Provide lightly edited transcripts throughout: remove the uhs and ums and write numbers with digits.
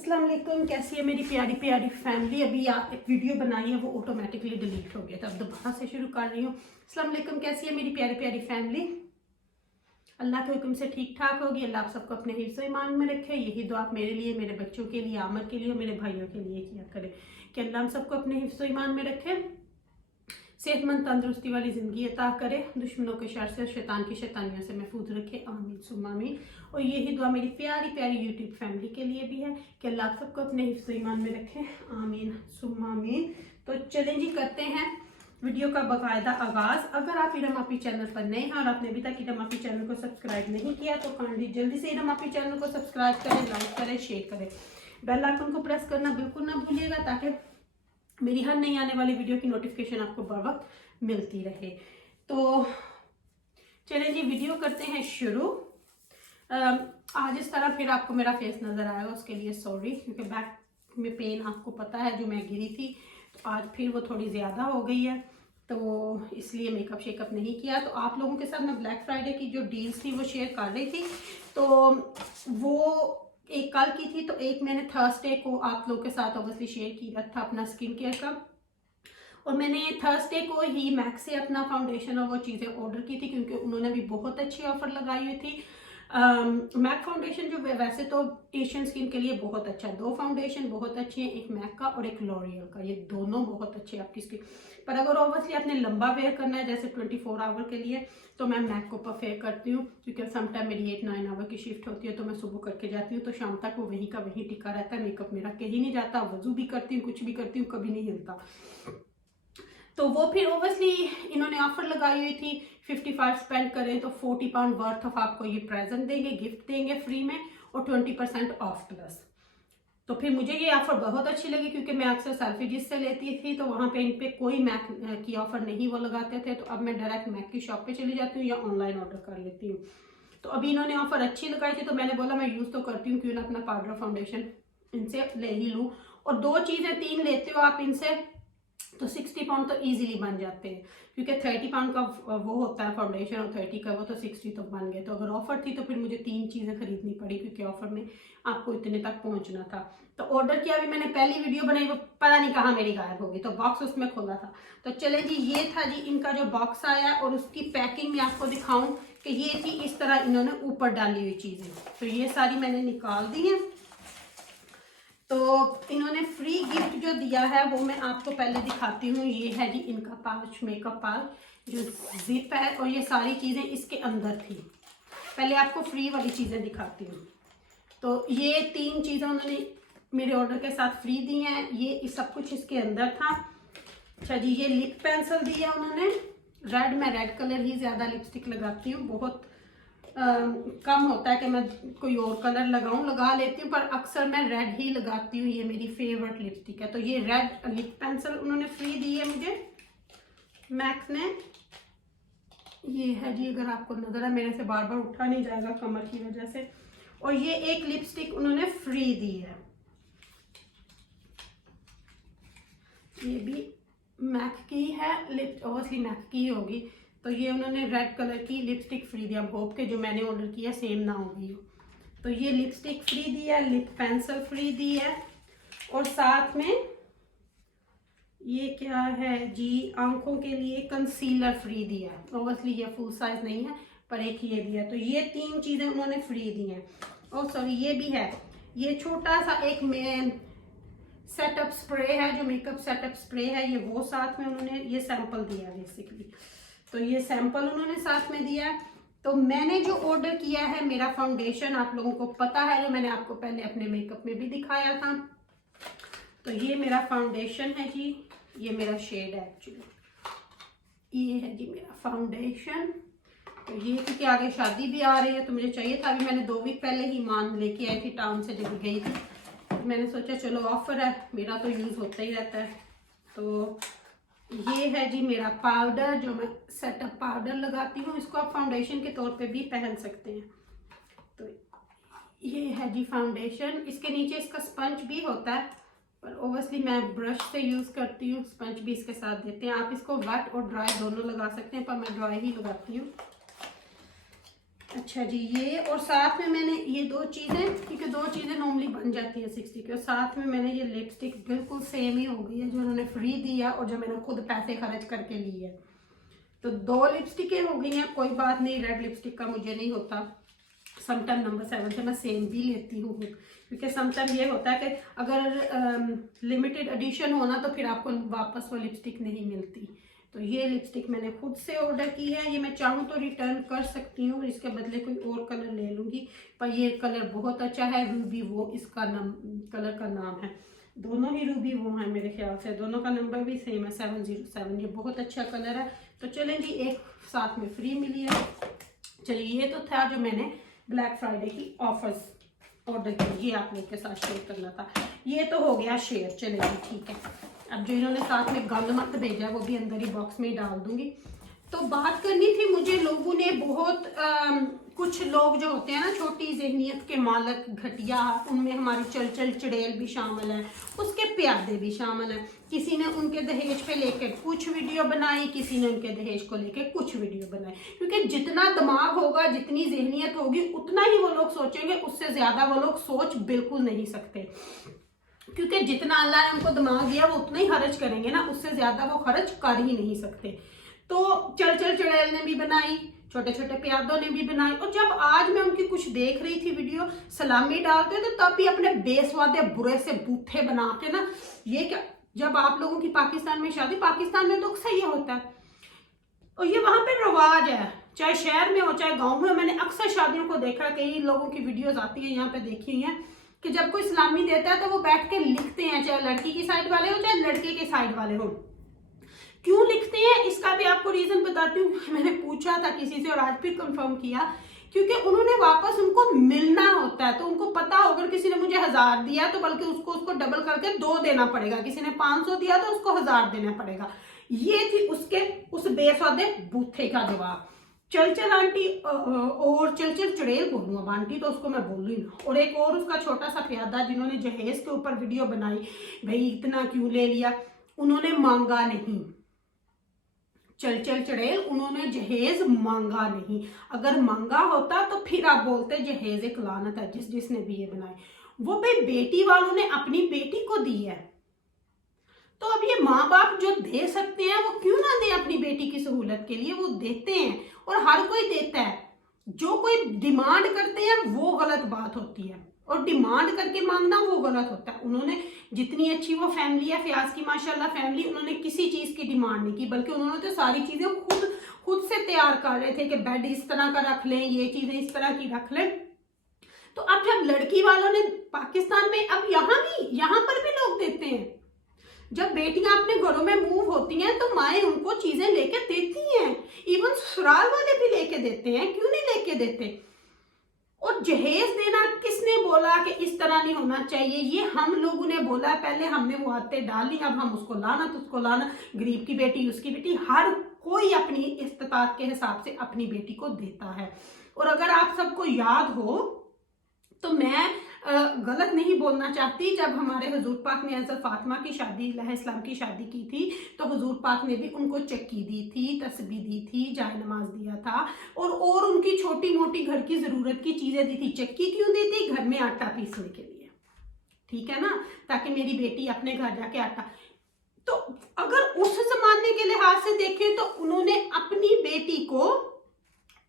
अस्सलाम वालेकुम, कैसी है मेरी प्यारी प्यारी फैमिली। अभी एक वीडियो बनाई है वो ऑटोमेटिकली डिलीट हो गया था, अब दोबारा से शुरू कर रही हूँ। अस्सलाम वालेकुम, कैसी है मेरी प्यारी प्यारी फैमिली। अल्लाह के हुक्म से ठीक ठाक होगी। अल्लाह आप सबको अपने हिफ्ज़ ईमान में रखे। यही दुआ आप मेरे लिए, मेरे बच्चों के लिए, आमर के लिए और मेरे भाइयों के लिए किया करें कि अल्लाह हम सबको अपने हिफ्ज़ ईमान में रखे, सेहतमंद तंदुरुस्ती वाली ज़िंदगी अता करे, दुश्मनों के शर से, शैतान की शैतानियों से महफूज रखे। आमीन सुम्मा आमीन। और यही दुआ मेरी प्यारी प्यारी यूट्यूब फैमिली के लिए भी है कि अल्लाह आप सबको अपने हिफ्ज़ ईमान में रखे। आमीन सुम्मा आमीन। तो चलें जी, करते हैं वीडियो का बाकायदा आगाज़। अगर आप इरम आपी चैनल पर नए हैं और आपने अभी तक इरम आपी चैनल को सब्सक्राइब नहीं किया तो काइंडली जल्दी से इरम आपी चैनल को सब्सक्राइब करें, लाइक करें, शेयर करें, बेल आइकन को प्रेस करना बिल्कुल ना भूलिएगा ताकि मेरी हर नई आने वाली वीडियो की नोटिफिकेशन आपको बर वक्त मिलती रहे। तो चलें जी, वीडियो करते हैं शुरू। आज इस तरह फिर आपको मेरा फेस नज़र आएगा, उसके लिए सॉरी, क्योंकि बैक में पेन आपको पता है जो मैं गिरी थी, तो आज फिर वो थोड़ी ज़्यादा हो गई है, तो इसलिए मेकअप शेकअप नहीं किया। तो आप लोगों के साथ मैं ब्लैक फ्राइडे की जो डील्स थी वो शेयर कर रही थी, तो वो एक कल की थी, तो एक मैंने थर्सडे को आप लोगों के साथ ऑब्वियसली शेयर किया था अपना स्किन केयर का, और मैंने थर्सडे को ही मैक से अपना फाउंडेशन और वो चीज़ें ऑर्डर की थी क्योंकि उन्होंने भी बहुत अच्छी ऑफर लगाई हुई थी। मैक फाउंडेशन जो वैसे तो एशियन स्किन के लिए बहुत अच्छा है, दो फाउंडेशन बहुत अच्छे हैं, एक मैक का और एक लॉरियल का, ये दोनों बहुत अच्छे हैं आपकी स्किन पर। अगर ऑब्वियसली आपने लंबा वेयर करना है जैसे 24 आवर के लिए, तो मैं मैक को प्रेफर करती हूँ क्योंकि समटाइम मेरी 8-9 आवर की शिफ्ट होती है, तो मैं सुबह करके जाती हूँ तो शाम तक वो वहीं का वहीं टिका रहता है, मेकअप मेरा कहीं नहीं जाता, वजू भी करती हूँ, कुछ भी करती हूँ, कभी नहीं हिलता। तो वो फिर ओबियसली इन्होंने ऑफर लगाई हुई थी, 55 स्पेंड करें तो 40 पाउंड वर्थ ऑफ आपको ये प्रेजेंट देंगे, गिफ्ट देंगे फ्री में, और 20% ऑफ प्लस। तो फिर मुझे ये ऑफर बहुत अच्छी लगी क्योंकि मैं अक्सर सेल्फी जिससे लेती थी तो वहाँ पे इन पे कोई मैक की ऑफर नहीं वो लगाते थे, तो अब मैं डायरेक्ट मैक की शॉप पे चली जाती हूँ या ऑनलाइन ऑर्डर कर लेती हूँ। तो अभी इन्होंने ऑफर अच्छी लगाई थी तो मैंने बोला मैं यूज़ तो करती हूँ, क्यों ना अपना पाउडर फाउंडेशन इनसे ले ही लूँ। और 2 चीज़ें 3 लेते हो आप इनसे तो 60 पाउंड तो इजीली बन जाते हैं, क्योंकि 30 पाउंड का वो होता है फाउंडेशन और 30 का वो, तो 60 तो बन गए। तो अगर ऑफर थी तो फिर मुझे 3 चीज़ें खरीदनी पड़ी क्योंकि ऑफर में आपको इतने तक पहुंचना था। तो ऑर्डर किया, भी मैंने पहली वीडियो बनाई वो पता नहीं कहाँ मेरी गायब होगी, तो बॉक्स उसमें खोला था। तो चले जी, ये था जी इनका जो बॉक्स आया, और उसकी पैकिंग में आपको दिखाऊं कि ये थी इस तरह इन्होंने ऊपर डाली हुई चीज़ें, तो ये सारी मैंने निकाल दी हैं। तो इन्होंने फ्री गिफ्ट जो दिया है वो मैं आपको पहले दिखाती हूँ। ये है जी इनका पाउच, मेकअप पाउच जो जिप है, और ये सारी चीज़ें इसके अंदर थी। पहले आपको फ्री वाली चीज़ें दिखाती हूँ। तो ये 3 चीज़ें उन्होंने मेरे ऑर्डर के साथ फ्री दी हैं, ये सब कुछ इसके अंदर था। अच्छा जी, ये लिप पेंसिल दी है उन्होंने रेड, मैं रेड कलर ही ज़्यादा लिपस्टिक लगाती हूँ, बहुत कम होता है कि मैं कोई और कलर लगा लेती हूँ, पर अक्सर मैं रेड ही लगाती हूँ, ये मेरी फेवरेट लिपस्टिक है। तो ये रेड लिप पेंसिल उन्होंने फ्री दी है मुझे मैक्स ने। ये है जी, अगर आपको नजर है, मेरे से बार बार उठा नहीं जाएगा कमर की वजह से। और ये एक लिपस्टिक उन्होंने फ्री दी है, ये भी मैक की है, लिप ओवरली मैक की होगी। तो ये उन्होंने रेड कलर की लिपस्टिक फ्री दिया, होप के जो मैंने ऑर्डर किया सेम ना होगी। तो ये लिपस्टिक फ्री दी है, लिप पेंसिल फ्री दी है, और साथ में ये क्या है जी, आंखों के लिए कंसीलर फ्री दिया है। ओवरली ये फुल साइज नहीं है पर एक ये दिया, तो ये 3 चीज़ें उन्होंने फ्री दी हैं। और सॉरी, ये भी है, ये छोटा सा एक सेटअप स्प्रे है, जो मेकअप सेटअप स्प्रे है, ये वो साथ में उन्होंने ये सैंपल दिया है बेसिकली। तो ये सैंपल उन्होंने साथ में दिया है। तो मैंने जो ऑर्डर किया है, मेरा फाउंडेशन आप लोगों को पता है, जो मैंने आपको पहले अपने मेकअप में भी दिखाया था। तो ये मेरा फाउंडेशन है जी, ये मेरा शेड है एक्चुअली, ये है जी मेरा फाउंडेशन। तो ये क्योंकि आगे शादी भी आ रही है तो मुझे चाहिए था, अभी मैंने 2 वीक पहले ही मान लेके आई थी टाउन से जब गई थी, मैंने सोचा चलो ऑफर है, मेरा तो यूज़ होता ही रहता है। तो ये है जी मेरा पाउडर, जो मैं सेटअप पाउडर लगाती हूँ, इसको आप फाउंडेशन के तौर पे भी पहन सकते हैं। तो ये है जी फाउंडेशन, इसके नीचे इसका स्पंज भी होता है, पर ओबियसली मैं ब्रश से यूज़ करती हूँ, स्पंज भी इसके साथ देते हैं। आप इसको वेट और ड्राई दोनों लगा सकते हैं, पर मैं ड्राई ही लगाती हूँ। अच्छा जी, ये और साथ में मैंने ये दो चीज़ें, क्योंकि दो चीज़ें नॉर्मली बन जाती है 60 की, और साथ में मैंने ये लिपस्टिक बिल्कुल सेम ही हो गई है जो उन्होंने फ्री दिया और जो मैंने खुद पैसे खर्च करके ली है। तो दो लिपस्टिकें हो गई हैं, कोई बात नहीं, रेड लिपस्टिक का मुझे नहीं होता। समटाइम नंबर 7 से मैं सेम भी लेती हूँ, क्योंकि समटाइम ये होता है कि अगर लिमिटेड एडिशन होना तो फिर आपको वापस वो लिपस्टिक नहीं मिलती। तो ये लिपस्टिक मैंने खुद से ऑर्डर की है, ये मैं चाहूँ तो रिटर्न कर सकती हूँ, इसके बदले कोई और कलर ले लूँगी, पर ये कलर बहुत अच्छा है, रूबी वो इसका कलर का नाम है। दोनों ही रूबी वो हैं मेरे ख्याल से, दोनों का नंबर भी सेम है 707। ये बहुत अच्छा कलर है। तो चलें जी, एक साथ में फ्री मिली है। चलिए, ये तो था जो मैंने ब्लैक फ्राइडे की ऑफर्स ऑर्डर की, ये आप लोग के साथ शेयर करना था। ये तो हो गया शेयर, चलेगी ठीक है। अब जो इन्होंने साथ में गंद मत भेजा वो भी अंदर ही बॉक्स में ही डाल दूंगी। तो बात करनी थी मुझे, लोगों ने बहुत कुछ लोग जो होते हैं ना छोटी जहनियत के मालक, घटिया, उनमें हमारी चलचल चुड़ैल भी शामिल है, उसके प्यादे भी शामिल हैं। किसी ने उनके दहेज पे लेकर कुछ वीडियो बनाई, किसी ने उनके दहेज को लेकर कुछ वीडियो बनाई, क्योंकि जितना दिमाग होगा, जितनी जहनियत होगी, उतना ही वो लोग सोचेंगे, उससे ज्यादा वो लोग सोच बिल्कुल नहीं सकते, क्योंकि जितना अल्लाह ने उनको दिमाग दिया वो उतना ही खर्च करेंगे ना, उससे ज्यादा वो खर्च कर ही नहीं सकते। तो चलचल चुड़ैल ने भी बनाई, छोटे छोटे प्यादों ने भी बनाई, और जब आज मैं उनकी कुछ देख रही थी वीडियो सलामी डालते तो तब भी अपने बेसवादे बुरे से बूथे बना के ना, ये क्या, जब आप लोगों की पाकिस्तान में शादी, पाकिस्तान में तो अक्सर ये होता है और ये वहां पे रवाज है, चाहे शहर में हो चाहे गाँव में। मैंने अक्सर शादियों को देखा, कई लोगों की वीडियोज आती है यहाँ पे देखी हुई है, कि जब कोई सलामी देता है तो वो बैठ के लिखते हैं, चाहे लड़की की साइड वाले हो चाहे लड़के के साइड वाले हो। क्यों लिखते हैं इसका भी आपको रीजन बताती हूँ। मैंने पूछा था किसी से और आज फिर कंफर्म किया, क्योंकि उन्होंने वापस उनको मिलना होता है, तो उनको पता हो अगर किसी ने मुझे 1000 दिया तो बल्कि उसको डबल करके 2 देना पड़ेगा, किसी ने 500 दिया तो उसको 1000 देना पड़ेगा। ये थी उसके उस बेसौदे बूथे का जवाब। चलचल आंटी और चलचल चुड़ैल बोलूँ, अब आंटी तो उसको मैं बोलूँ ही ना। और एक और उसका छोटा सा प्यादा जिन्होंने जहेज के ऊपर वीडियो बनाई, भाई इतना क्यों ले लिया, उन्होंने मांगा नहीं। चलचल चुड़ैल, उन्होंने जहेज मांगा नहीं, अगर मांगा होता तो फिर आप बोलते जहेज एक लानत है जिसने भी ये बनाए। वो भाई बेटी वालों ने अपनी बेटी को दी है, तो अब ये माँ बाप जो दे सकते हैं वो क्यों ना दे अपनी बेटी की सहूलत के लिए, वो देते हैं और हर कोई देता है। जो कोई डिमांड करते हैं वो गलत बात होती है, और डिमांड करके मांगना वो गलत होता है। उन्होंने जितनी अच्छी वो फैमिली है फयाज की, माशाल्लाह फैमिली, उन्होंने किसी चीज की डिमांड नहीं की, बल्कि उन्होंने तो सारी चीजें खुद से तैयार कर रहे थे कि बेड इस तरह का रख लें, ये चीजें इस तरह की रख लें। तो अब जब लड़की वालों ने पाकिस्तान में, अब यहाँ पर भी लोग देते हैं, जब बेटियां अपने घरों में मूव होती हैं तो माएँ उनको चीजें लेके देती हैं, इवन ससुराल वाले भी लेके देते हैं, क्यों नहीं लेके देते। और जहेज देना किसने बोला कि इस तरह नहीं होना चाहिए, ये हम लोगों ने बोला, पहले हमने वो आदतें डाली, अब हम उसको लाना तो उसको लाना, गरीब की बेटी उसकी बेटी, हर कोई अपनी इस्तात के हिसाब से अपनी बेटी को देता है। और अगर आप सबको याद हो तो मैं गलत नहीं बोलना चाहती, जब हमारे हुजूर पाक ने हज़रत फातिमा की शादी, इस्लाम की शादी की थी, तो हुजूर पाक ने भी उनको चक्की दी थी, तस्बीह दी थी, जाय नमाज दिया था, और उनकी छोटी मोटी घर की ज़रूरत की चीज़ें दी थी। चक्की क्यों दी थी? घर में आटा पीसने के लिए, ठीक है ना, ताकि मेरी बेटी अपने घर जाके आटा। तो अगर उस जमाने के लिहाज से देखें तो उन्होंने अपनी बेटी को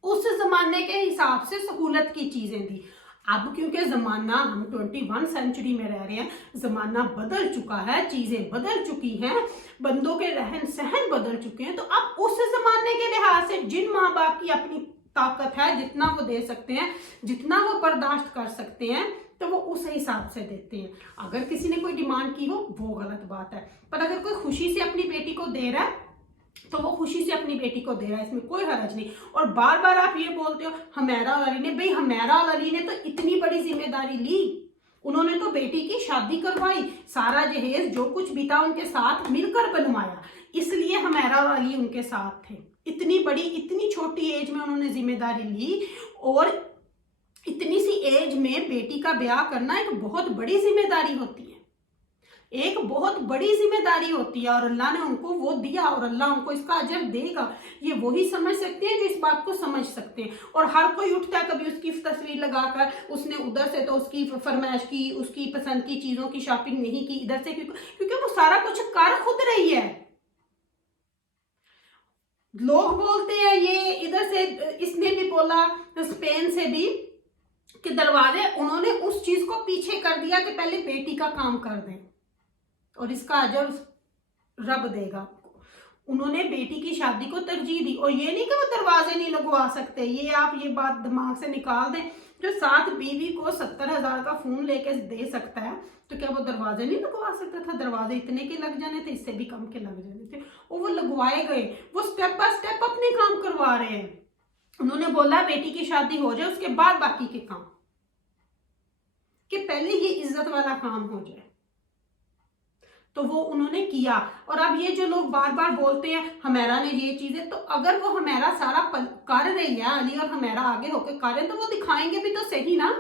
उस जमाने के हिसाब से सहूलत की चीज़ें दी। अब क्योंकि जमाना, हम 21 सेंचुरी में रह रहे हैं, जमाना बदल चुका है, चीजें बदल चुकी हैं, बंदों के रहन सहन बदल चुके हैं, तो अब उस जमाने के लिहाज से जिन माँ बाप की अपनी ताकत है, जितना वो दे सकते हैं, जितना वो बर्दाश्त कर सकते हैं, तो वो उस हिसाब से देते हैं। अगर किसी ने कोई डिमांड की हो वो गलत बात है, पर अगर कोई खुशी से अपनी बेटी को दे रहा है तो वो खुशी से अपनी बेटी को दे रहा है, इसमें कोई हरज नहीं। और बार बार आप ये बोलते हो हमेरा और अली ने, भाई हमेरा और अली ने तो इतनी बड़ी जिम्मेदारी ली, उन्होंने तो बेटी की शादी करवाई, सारा जहेज जो कुछ भी था उनके साथ मिलकर बनवाया, इसलिए हमेरा और अली उनके साथ थे। इतनी बड़ी, इतनी छोटी एज में उन्होंने जिम्मेदारी ली, और इतनी सी एज में बेटी का ब्याह करना एक बहुत बड़ी जिम्मेदारी होती है। एक बहुत बड़ी जिम्मेदारी होती है और अल्लाह ने उनको वो दिया और अल्लाह उनको इसका अजर देगा। ये वही समझ सकते हैं जो इस बात को समझ सकते हैं। और हर कोई उठता है, कभी उसकी तस्वीर लगाकर उसने उधर से तो उसकी फरमाइश की, उसकी पसंद की चीजों की शॉपिंग नहीं की इधर से, क्योंकि वो सारा कुछ कर खुद रही है। लोग बोलते हैं ये इधर से, इसने भी बोला स्पेन से भी कि दरवाजे उन्होंने उस चीज को पीछे कर दिया कि पहले बेटी का काम कर दें और इसका अजर रब देगा। उन्होंने बेटी की शादी को तरजीह दी। और ये नहीं कि वो दरवाजे नहीं लगवा सकते, ये आप ये बात दिमाग से निकाल दें। जो साथ बीवी को 70,000 का फोन लेके दे सकता है तो क्या वो दरवाजे नहीं लगवा सकता था? दरवाजे इतने के लग जाने थे, इससे भी कम के लग जाने थे, और वो लगवाए गए। वो स्टेप बाय स्टेप अपने काम करवा रहे हैं। उन्होंने बोला बेटी की शादी हो जाए उसके बाद बाकी के काम, कि पहले ये इज्जत वाला काम हो जाए। तो वो उन्होंने किया। और अब ये जो लोग बार बार बोलते हैं हमेरा ने ये चीजें, तो अगर वो हमेरा सारा कर रही है, अली और हमेरा आगे होकर कर रहे हैं, तो वो दिखाएंगे भी तो सही ना।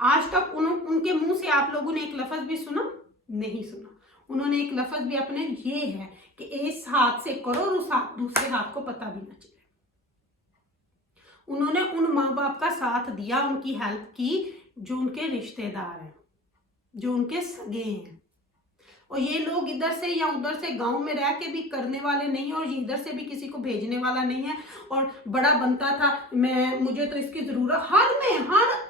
आज तक उनके मुंह से आप लोगों ने एक लफ्ज भी सुना? नहीं सुना। उन्होंने एक लफ्ज भी अपने ये है कि इस हाथ से करो और उस दूसरे हाथ को पता भी ना चले। उन्होंने उन माँ बाप का साथ दिया, उनकी हेल्प की जो उनके रिश्तेदार हैं, जो उनके सगे हैं। और ये लोग इधर से या उधर से गांव में रह के भी करने वाले नहीं है, और इधर से भी किसी को भेजने वाला नहीं है। और बड़ा बनता था मुझे तो इसकी जरूरत, हर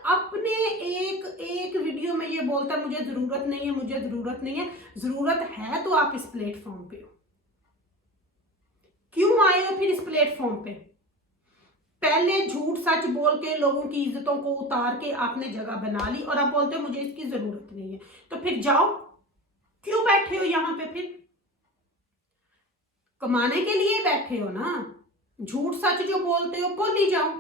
अपने एक वीडियो में ये बोलता है मुझे जरूरत नहीं है, मुझे जरूरत नहीं है। जरूरत है तो आप इस प्लेटफॉर्म पे हो, क्यों आए हो फिर इस प्लेटफॉर्म पे? पहले झूठ सच बोल के लोगों की इज्जतों को उतार के आपने जगह बना ली, और अब बोलते हो मुझे इसकी जरूरत नहीं है। तो फिर जाओ, क्यों बैठे हो यहां पे? फिर कमाने के लिए बैठे हो ना। झूठ सच जो बोलते हो बोली जाओ,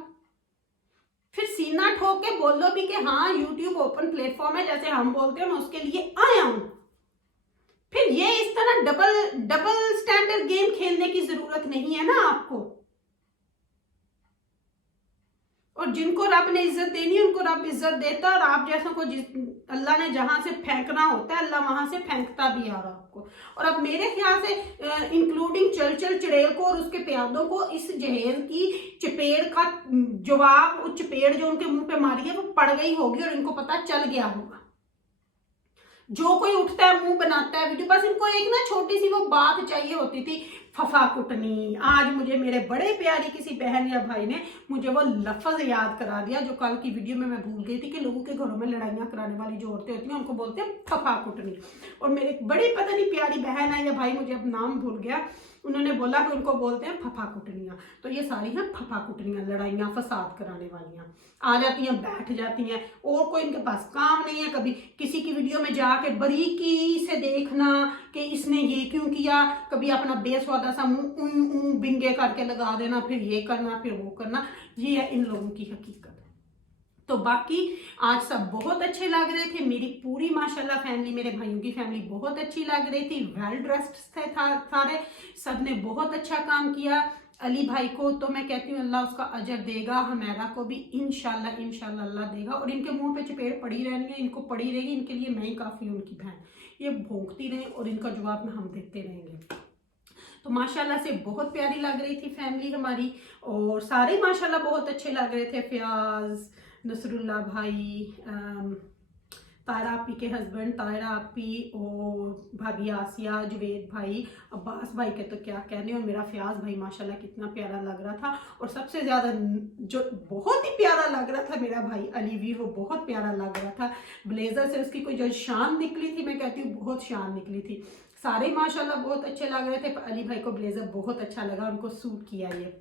फिर सीना ठोक के बोलो भी कि हाँ यूट्यूब ओपन प्लेटफॉर्म है, जैसे हम बोलते हैं मैं उसके लिए आया हूं। फिर ये इस तरह डबल स्टैंडर्ड गेम खेलने की जरूरत नहीं है ना आपको। और जिनको रब ने इज्जत देनी है उनको रब इज्जत देता है, और आप जैसों को अल्लाह ने जहां से फेंकना होता है अल्लाह वहां से फेंकता भी आ रहा आपको। और अब मेरे ख्याल से इंक्लूडिंग चलचल चुड़ैल को और उसके प्यादों को इस जहेज की चपेड़ का जवाब, वो चपेड़ जो उनके मुंह पे मारी है वो पड़ गई होगी और इनको पता चल गया होगा। जो कोई उठता है मुंह बनाता है वीडियो, बस इनको एक ना छोटी सी वो बात चाहिए होती थी, फफा कुटनी। आज मुझे मेरे बड़े प्यारी किसी बहन या भाई ने मुझे वो लफ्ज याद करा दिया जो कल की वीडियो में मैं भूल गई थी, कि लोगों के घरों में लड़ाइयां कराने वाली जो औरतें होती हैं उनको बोलते हैं फफा कुटनी। और मेरे बड़ी पता नहीं प्यारी बहन है या भाई, मुझे अब नाम भूल गया, उन्होंने बोला कि उनको बोलते हैं फफा कुटनियां। तो ये सारी हैं फफा कुटनियां, लड़ाइयां फसाद कराने वालियां। आ जाती हैं, बैठ जाती हैं, और कोई इनके पास काम नहीं है। कभी किसी की वीडियो में जाके बारीकी से देखना कि इसने ये क्यों किया, कभी अपना बेसवादा सा मुंह बिंगे करके लगा देना, फिर ये करना फिर वो करना। ये है इन लोगों की हकीकत। तो बाकी आज सब बहुत अच्छे लग रहे थे। मेरी पूरी माशाल्लाह फैमिली, मेरे भाइयों की फैमिली बहुत अच्छी लग रही थी। वेल ड्रेस्ड थे सारे, सब ने बहुत अच्छा काम किया। अली भाई को तो मैं कहती हूँ अल्लाह उसका अजर देगा, हमेरा को भी इंशाल्लाह इंशाल्लाह अल्लाह देगा। और इनके मुंह पे चपेड़ पड़ी रहनी है, इनको पड़ी रहेगी, इनके लिए मैं ही काफ़ी हूँ उनकी बहन। ये भोंकती रहे और इनका जवाब हम देते रहेंगे। तो माशाल्लाह से बहुत प्यारी लग रही थी फैमिली हमारी, और सारे माशाल्लाह बहुत अच्छे लग रहे थे। फयाज, नसरुल्लाह भाई, तायरा आपी के हस्बैंड तायरा आपी, और भाभी आसिया, जुवेद भाई, अब्बास भाई के तो क्या कहने, और मेरा फयाज भाई माशाल्लाह कितना प्यारा लग रहा था। और सबसे ज़्यादा जो बहुत ही प्यारा लग रहा था मेरा भाई अली वीर, वो बहुत प्यारा लग रहा था। ब्लेजर से उसकी कोई जो शान निकली थी, मैं कहती हूँ बहुत शान निकली थी। सारे माशाल्लाह बहुत अच्छे लग रहे थे। अली भाई को ब्लेजर बहुत अच्छा लगा, उनको सूट किया ये।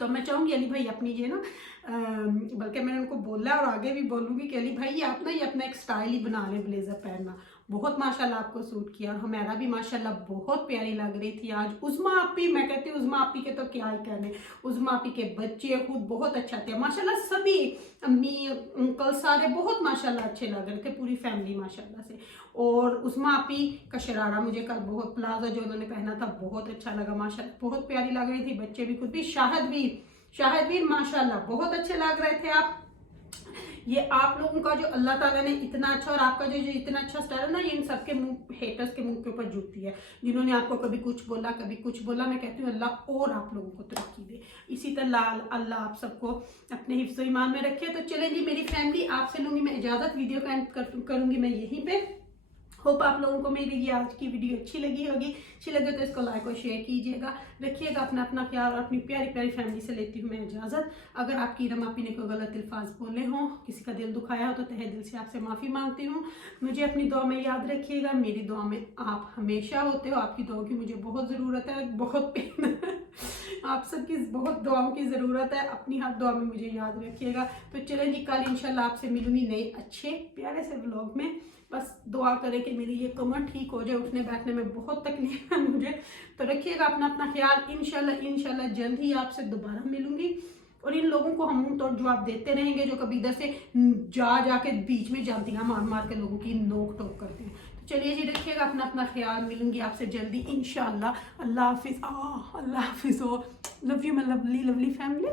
तो मैं चाहूँगी अली भाई अपनी ये ना, बल्कि मैंने उनको बोला और आगे भी बोलूँगी कि अली भाई ये आप ना ये अपना एक स्टाइल ही बना ले ब्लेजर पहनना, बहुत माशाल्लाह आपको सूट किया। और हमारा भी माशाल्लाह बहुत प्यारी लग रही थी आज। उज़मा आपी, मैं कहती हूँ उज़मा आपी के तो क्या ही कहने, उज़मा आपी के बच्चे खुद बहुत अच्छा थे माशाल्लाह। सभी अम्मी अंकल सारे बहुत माशाल्लाह अच्छे लग रहे थे, पूरी फैमिली माशाल्लाह से। और उज़मा आपी का शरारा मुझे कल बहुत, प्लाजो जो उन्होंने पहना था बहुत अच्छा लगा माशाल्लाह, बहुत प्यारी लग रही थी। बच्चे भी खुद भी, शाहिद भी माशाल्लाह बहुत अच्छे लग रहे थे आप। ये आप लोगों का जो अल्लाह ताला ने इतना अच्छा और आपका जो जो इतना अच्छा स्टार है ना, ये इन सबके मुंह, हेटर्स के मुंह के ऊपर जूती है, जिन्होंने आपको कभी कुछ बोला कभी कुछ बोला। मैं कहती हूँ अल्लाह और आप लोगों को तरक्की दे, इसी तरह अल्लाह आप सबको अपने हिफ्ज़ ईमान में रखे। तो चलें जी मेरी फैमिली, आपसे लूँगी मैं इजाज़त, वीडियो का एंड करूँगी मैं यहीं पे। होप आप लोगों को मेरी ये आज की वीडियो अच्छी लगी होगी। अच्छी लगे तो इसको लाइक और शेयर कीजिएगा। रखिएगा अपना अपना ख्याल, और अपनी प्यारी प्यारी फैमिली से लेती हूँ मैं इजाज़त। अगर आपकी ईरम आपी ने कोई गलत अल्फाज बोले हों, किसी का दिल दुखाया हो, तो तहे दिल से आपसे माफ़ी मांगती हूँ। मुझे अपनी दुआ में याद रखिएगा, मेरी दुआ में आप हमेशा होते हो। आपकी दुआ की मुझे बहुत ज़रूरत है, बहुत आप सबकी बहुत दुआओं की ज़रूरत है। अपनी हर दुआ में मुझे याद रखिएगा। तो चलें जी, कल इंशाल्लाह आपसे मिलूंगी नए अच्छे प्यारे से व्लॉग में। बस दुआ करें कि मेरी ये कमर ठीक हो जाए, उठने बैठने में बहुत तकलीफ है मुझे। तो रखिएगा अपना अपना ख्याल। इंशाल्लाह जल्द ही आपसे दोबारा मिलूंगी। और इन लोगों को हम मुंह तोड़ जवाब देते रहेंगे, जो कभी इधर से जाके बीच में जानतियाँ मार मार के लोगों की नोक टोक करते हैं। तो चलिए जी, रखिएगा अपना अपना ख्याल। मिलूंगी आपसे जल्दी इंशाल्लाह। अल्लाह हाफिज़। अल्लाह हाफिज़। Love you my lovely lovely family.